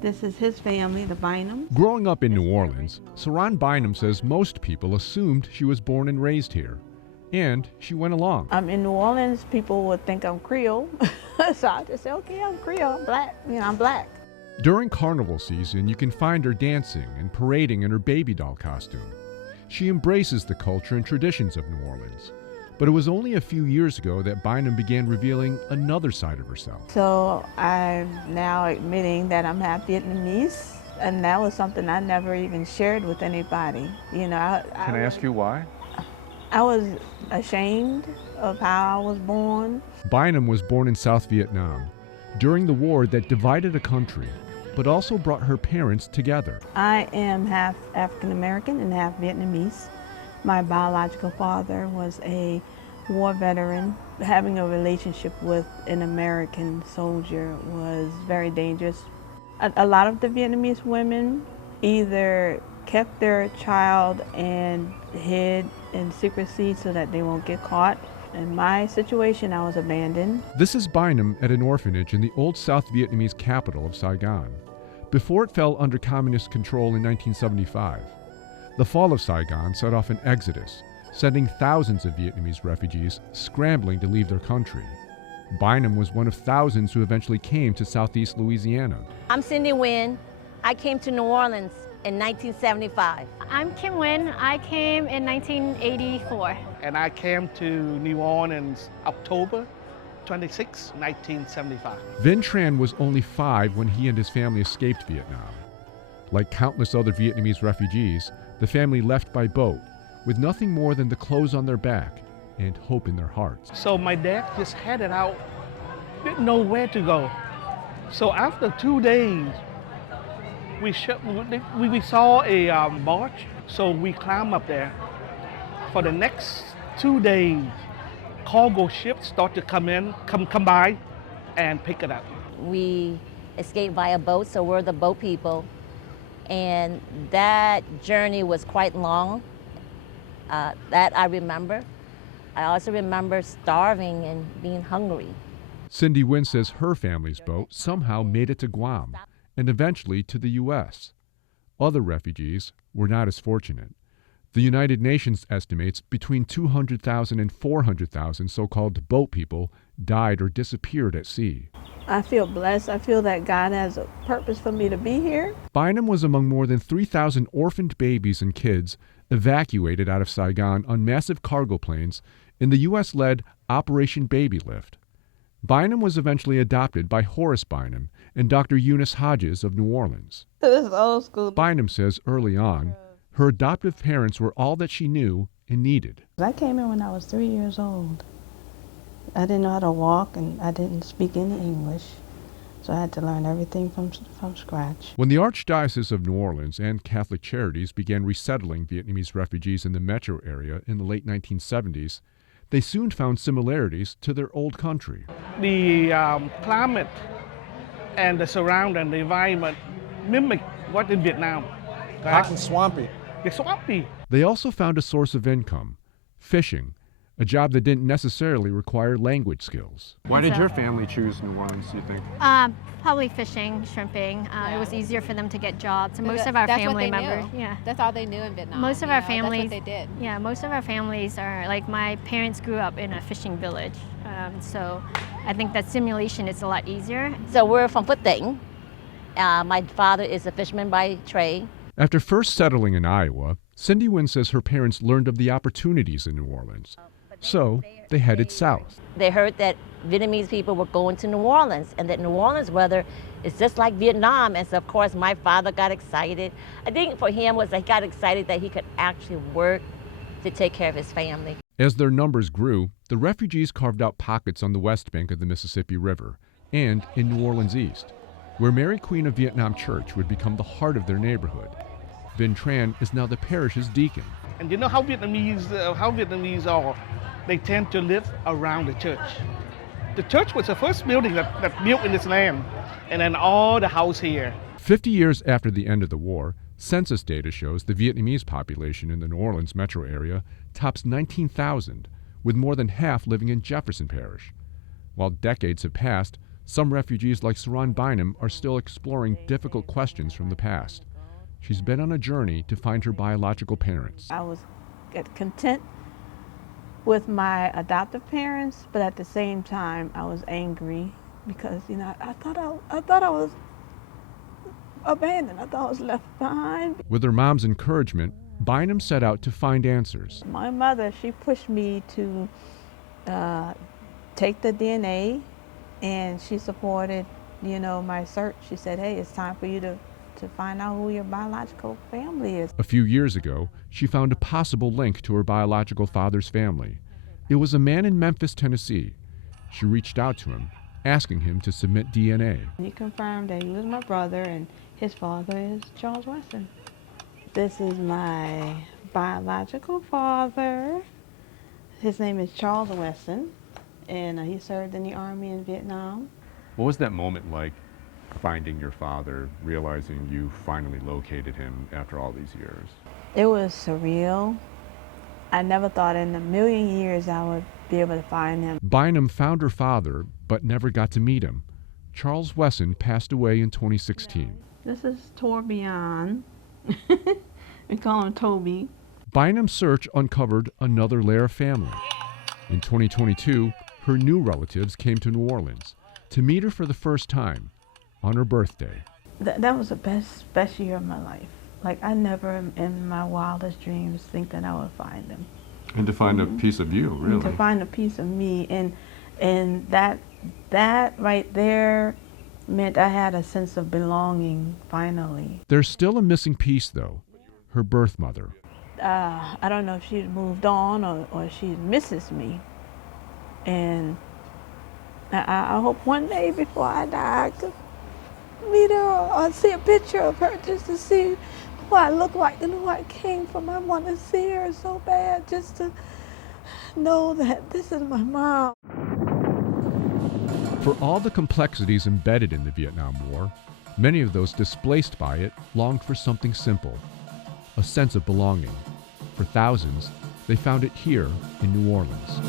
This is his family, the Bynums. Growing up in New Orleans, Saran Bynum says most people assumed she was born and raised here. And she went along. In New Orleans, people would think I'm Creole. So I just say, okay, I'm Creole, I'm black. I'm black. During carnival season, you can find her dancing and parading in her baby doll costume. She embraces the culture and traditions of New Orleans. But it was only a few years ago that Bynum began revealing another side of herself. So I'm now admitting that I'm half Vietnamese, and that was something I never even shared with anybody. Can I ask you why? I was ashamed of how I was born. Bynum was born in South Vietnam during the war that divided a country, but also brought her parents together. I am half African American and half Vietnamese. My biological father was a war veteran. Having a relationship with an American soldier was very dangerous. A lot of the Vietnamese women either kept their child and hid in secrecy so that they won't get caught. In my situation, I was abandoned. This is Bynum at an orphanage in the old South Vietnamese capital of Saigon, before it fell under communist control in 1975. The fall of Saigon set off an exodus, sending thousands of Vietnamese refugees scrambling to leave their country. Bynum was one of thousands who eventually came to southeast Louisiana. I'm Cindy Nguyen. I came to New Orleans in 1975. I'm Kim Nguyen. I came in 1984. And I came to New Orleans October 26, 1975. Vinh Tran was only 5 when he and his family escaped Vietnam. Like countless other Vietnamese refugees, the family left by boat with nothing more than the clothes on their back and hope in their hearts. So my dad just headed out, didn't know where to go. So after 2 days, we saw a barge, so we climbed up there. For the next 2 days, cargo ships start to come by and pick it up. We escaped via boat, so we're the boat people. And that journey was quite long. That I remember. I also remember starving and being hungry. Cindy Nguyen says her family's boat somehow made it to Guam and eventually to the U.S. Other refugees were not as fortunate. The United Nations estimates between 200,000 and 400,000 so-called boat people died or disappeared at sea. I feel blessed. I feel that God has a purpose for me to be here. Bynum was among more than 3,000 orphaned babies and kids evacuated out of Saigon on massive cargo planes in the U.S.-led Operation Baby Lift. Bynum was eventually adopted by Horace Bynum and Dr. Eunice Hodges of New Orleans. This is old school. Bynum says early on, her adoptive parents were all that she knew and needed. I came in when I was 3 years old. I didn't know how to walk and I didn't speak any English, so I had to learn everything from scratch. When the Archdiocese of New Orleans and Catholic Charities began resettling Vietnamese refugees in the metro area in the late 1970s, they soon found similarities to their old country. The climate and the surrounding, the environment mimic what in Vietnam. Hot and swampy. It's swampy. They also found a source of income, fishing, a job that didn't necessarily require language skills. Why did your family choose New Orleans, do you think? Probably fishing, shrimping. It was easier for them to get jobs. And most of our family members, that's all they knew in Vietnam. Most of our families, that's what they did. Yeah, most of our families are like my parents grew up in a fishing village, so I think that simulation is a lot easier. So we're from Phut Thinh. My father is a fisherman by trade. After first settling in Iowa, Cindy Nguyen says her parents learned of the opportunities in New Orleans. So they headed south. They heard that Vietnamese people were going to New Orleans and that New Orleans weather is just like Vietnam. And so, of course, my father got excited. I think for him was he got excited that he could actually work to take care of his family. As their numbers grew, the refugees carved out pockets on the west bank of the Mississippi River and in New Orleans East, where Mary Queen of Vietnam Church would become the heart of their neighborhood. Vinh Tran is now the parish's deacon. And you know how Vietnamese are. They tend to live around the church. The church was the first building that built in this land, and then all the house here. 50 years after the end of the war, census data shows the Vietnamese population in the New Orleans metro area tops 19,000, with more than half living in Jefferson Parish. While decades have passed, Some refugees like Saran Bynum are still exploring difficult questions from the past. She's been on a journey to find her biological parents. I was content with my adoptive parents, but at the same time, I was angry because, you know, I thought I was abandoned. I thought I was left behind. With her mom's encouragement, Bynum set out to find answers. My mother, she pushed me to take the DNA, and she supported, you know, my search. She said, hey, it's time for you to find out who your biological family is. A few years ago, she found a possible link to her biological father's family. It was a man in Memphis, Tennessee. She reached out to him, asking him to submit DNA. He confirmed that he was my brother and his father is Charles Wesson. This is my biological father. His name is Charles Wesson, and he served in the Army in Vietnam. What was that moment like, finding your father, realizing you finally located him after all these years? It was surreal. I never thought in a million years I would be able to find him. Bynum found her father, but never got to meet him. Charles Wesson passed away in 2016. This is Torbjorn. We call him Toby. Bynum's search uncovered another Lair family. In 2022, her new relatives came to New Orleans to meet her for the first time on her birthday. That was the best year of my life. Like, I never in my wildest dreams think that I would find him. And to find a piece of you, really. And to find a piece of me, and that right there meant I had a sense of belonging finally. There's still a missing piece though, her birth mother. I don't know if she's moved on or she misses me. And I hope one day before I die I could meet her or see a picture of her just to see what I look like and who I came from. I want to see her so bad just to know that this is my mom. For all the complexities embedded in the Vietnam War, many of those displaced by it longed for something simple, a sense of belonging. For thousands, they found it here in New Orleans.